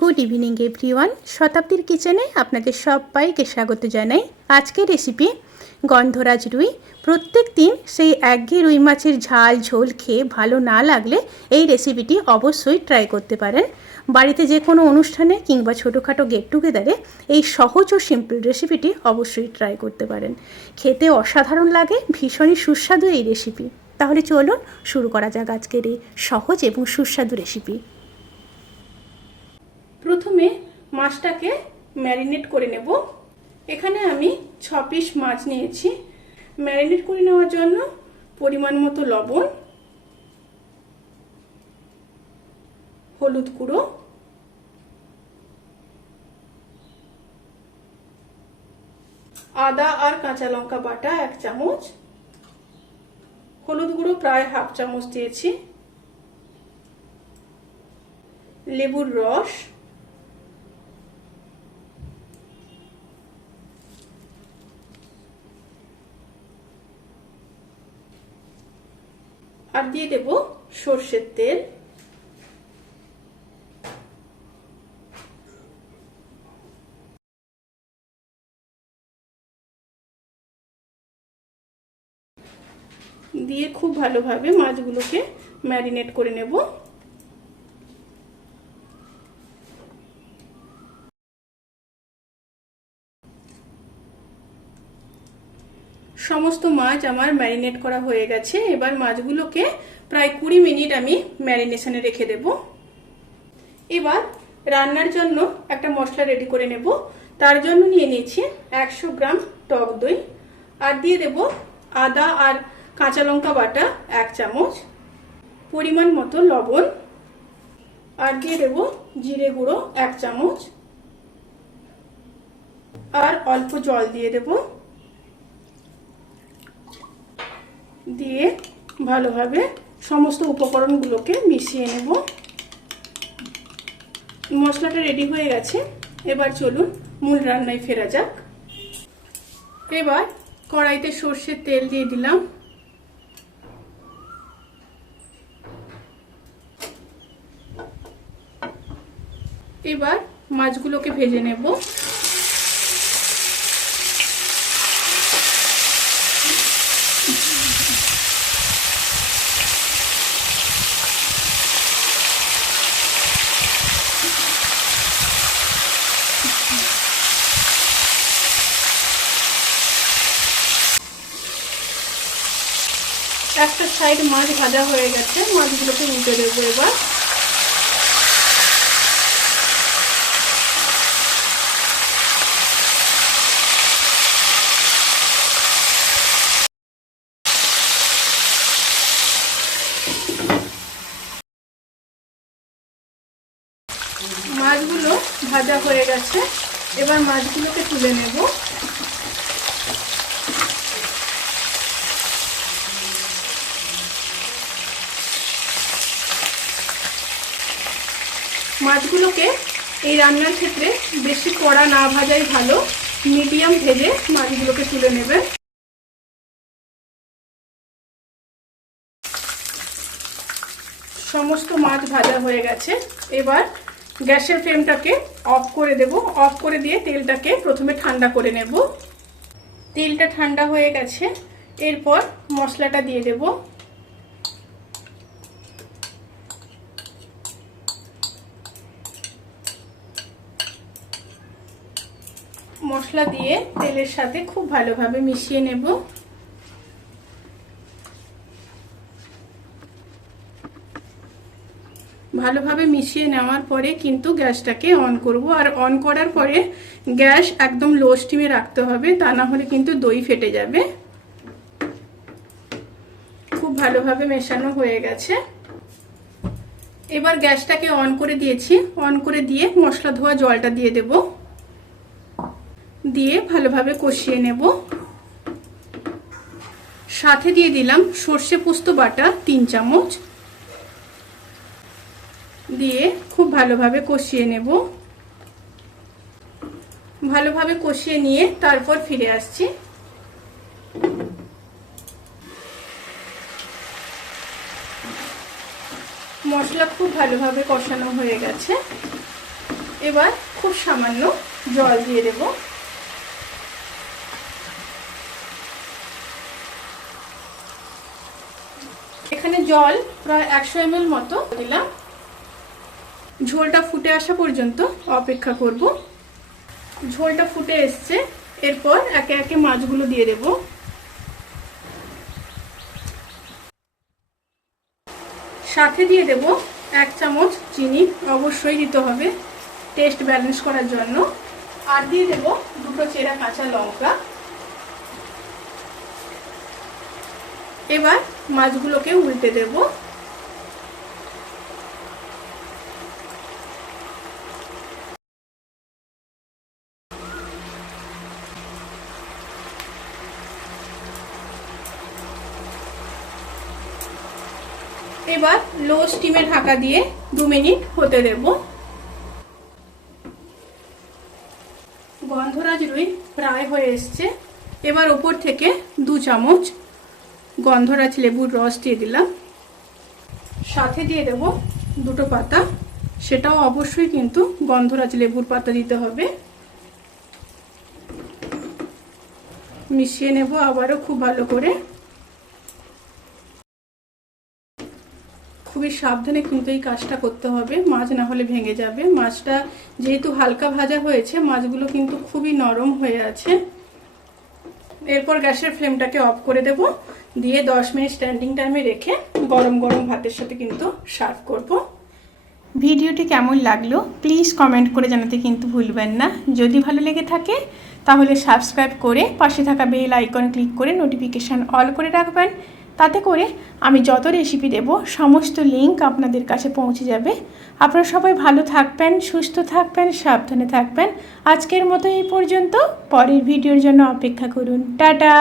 Good evening everyone শতাব্দীর কিচেনে আপনাদের সবাইকে স্বাগত জানাই। আজকের রেসিপি গন্ধরাজ রুই। প্রত্যেক দিন সেই একঘেয়ে রুই মাছের ঝাল, ঝোল খেয়ে ভালো না লাগলে এই রেসিপিটি অবশ্যই ট্রাই করতে পারেন। বাড়িতে যে কোনো অনুষ্ঠানে কিংবা ছোটোখাটো গেট টুগেদারে এই সহজ ও সিম্পল রেসিপিটি অবশ্যই ট্রাই করতে পারেন। খেতে অসাধারণ লাগে, ভীষণই সুস্বাদু এই রেসিপি তাহলে চলুন শুরু করা যাক আজকের এই সহজ এবং সুস্বাদু রেসিপি প্রথমে মাছটাকে ম্যারিনেট করে নেব। এখানে আমি ছ পিস মাছ নিয়েছি। ম্যারিনেট করে নেওয়ার জন্য পরিমাণ মতো লবণ, হলুদ গুঁড়ো, আদা আর কাঁচা লঙ্কা বাটা এক চামচ, হলুদ গুঁড়ো প্রায় হাফ চামচ দিয়েছি, লেবুর রস আর দিয়ে দেব সর্ষের তেল। দিয়ে খুব ভালোভাবে মাছগুলোকে ম্যারিনেট করে নেব। সমস্ত মাছ আমার ম্যারিনেট করা হয়ে গেছে। এবার মাছগুলোকে প্রায় কুড়ি মিনিট আমি ম্যারিনেশনে রেখে দেব। এবার রান্নার জন্য একটা মশলা রেডি করে নেব। তার জন্য নিয়ে নিয়েছি একশো গ্রাম টক দই। আর দিয়ে দেব আদা আর কাঁচা লঙ্কা বাটা এক চামচ। পরিমাণ মতো লবণ। আর দিয়ে দেব জিরে গুঁড়ো এক চামচ। আর অল্প জল দিয়ে দেবো। দিয়ে ভালোভাবে সমস্ত উপকরণগুলোকে মিশিয়ে নেব। মশলাটা রেডি হয়ে গেছে। এবার চলুন মূল রান্নায় ফেরা যাক। এবার কড়াইতে সর্ষের তেল দিয়ে দিলাম। এবার মাছগুলোকে ভেজে নেব। একটা সাইড মাছ ভাজা হয়ে গেছে, মাছগুলোকে উল্টে দেবো এবার। মাছগুলো ভাজা হয়ে গেছে, এবার মাছগুলোকে তুলে নেব। মাছগুলোকে এই রান্নার ক্ষেত্রে বেশি কড়া না ভাজাই ভালো। মিডিয়াম ভেজে মাছগুলোকে তুলে নেবে। সমস্ত মাছ ভাজা হয়ে গেছে। এবার গ্যাসের ফ্লেমটাকে অফ করে দেব। অফ করে দিয়ে তেলটাকে প্রথমে ঠান্ডা করে নেব। তেলটা ঠান্ডা হয়ে গেছে। এরপর মশলাটা দিয়ে দেব। মশলা দিয়ে তেলের সাথে খুব ভালোভাবে মিশিয়ে নেব। ভালোভাবে মিশিয়ে নেওয়ার পরে কিন্তু গ্যাসটাকে অন করব। আর অন করার পরে গ্যাস একদম লো স্টিমে রাখতে হবে, তা না হলে কিন্তু দই ফেটে যাবে। খুব ভালোভাবে মেশানো হয়ে গেছে। এবার গ্যাসটাকে অন করে দিয়েছি। অন করে দিয়ে মশলা ধোয়া জলটা দিয়ে দেব। দিয়ে ভালোভাবে কষিয়ে নেব। সাথে দিয়ে দিলাম সর্ষে পোস্ত বাটা তিন চামচ। দিয়ে খুব ভালোভাবে কষিয়ে নেব। ভালোভাবে কষিয়ে নিয়ে তারপর ফিরে আসছি। মশলা খুব ভালোভাবে কষানো হয়ে গেছে। এবার খুব সামান্য জল দিয়ে দেব। এখানে জল প্রায় একশো এম মতো দিলাম। ঝোলটা ফুটে আসা পর্যন্ত অপেক্ষা করব। ঝোলটা ফুটে এসছে, এরপর একে একে মাছগুলো দিয়ে দেব। সাথে দিয়ে দেব এক চামচ চিনি, অবশ্যই দিতে হবে। টেস্ট ব্যালেন্স করার জন্য। আর দিয়ে দেব দুটো চেরা কাঁচা লঙ্কা। এবার মাছগুলোকে উল্টে দেব। এবার লো স্টিমে ঢাকা দিয়ে দু মিনিট হতে দেব। গন্ধরাজ রুই প্রায় হয়ে এসছে। এবার ওপর থেকে দু চামচ গন্ধরাজ লেবুর রস দিয়ে দিলাম। সাথে দিয়ে দেব দুটো পাতা। সেটাও অবশ্যই কিন্তু গন্ধরাজ লেবুর পাতা দিতে হবে। মিশিয়ে নেব আবারও খুব ভালো করে। খুবই সাবধানে কিন্তু এই কাজটা করতে হবে। মাছ না হলে ভেঙে যাবে। মাছটা যেহেতু হালকা ভাজা হয়েছে, মাছগুলো কিন্তু খুবই নরম হয়ে আছে। এরপর গ্যাসের ফ্লেমটাকে অফ করে দেব। দিয়ে দশ মিনিট স্ট্যান্ডিং টাইমে রেখে গরম গরম ভাতের সাথে কিন্তু সার্ভ করব। ভিডিওটি কেমন লাগল প্লিজ কমেন্ট করে জানাতে কিন্তু ভুলবেন না। যদি ভালো লেগে থাকে, তাহলে সাবস্ক্রাইব করে পাশে থাকা বেল আইকন ক্লিক করে নোটিফিকেশান অল করে রাখবেন। তাতে করে আমি যত রেসিপি দেব, সমস্ত লিঙ্ক আপনাদের কাছে পৌঁছে যাবে। আপনারা সবাই ভালো থাকবেন, সুস্থ থাকবেন, সাবধানে থাকবেন। আজকের মতো এই পর্যন্ত। পরের ভিডিওর জন্য অপেক্ষা করুন। টাটা!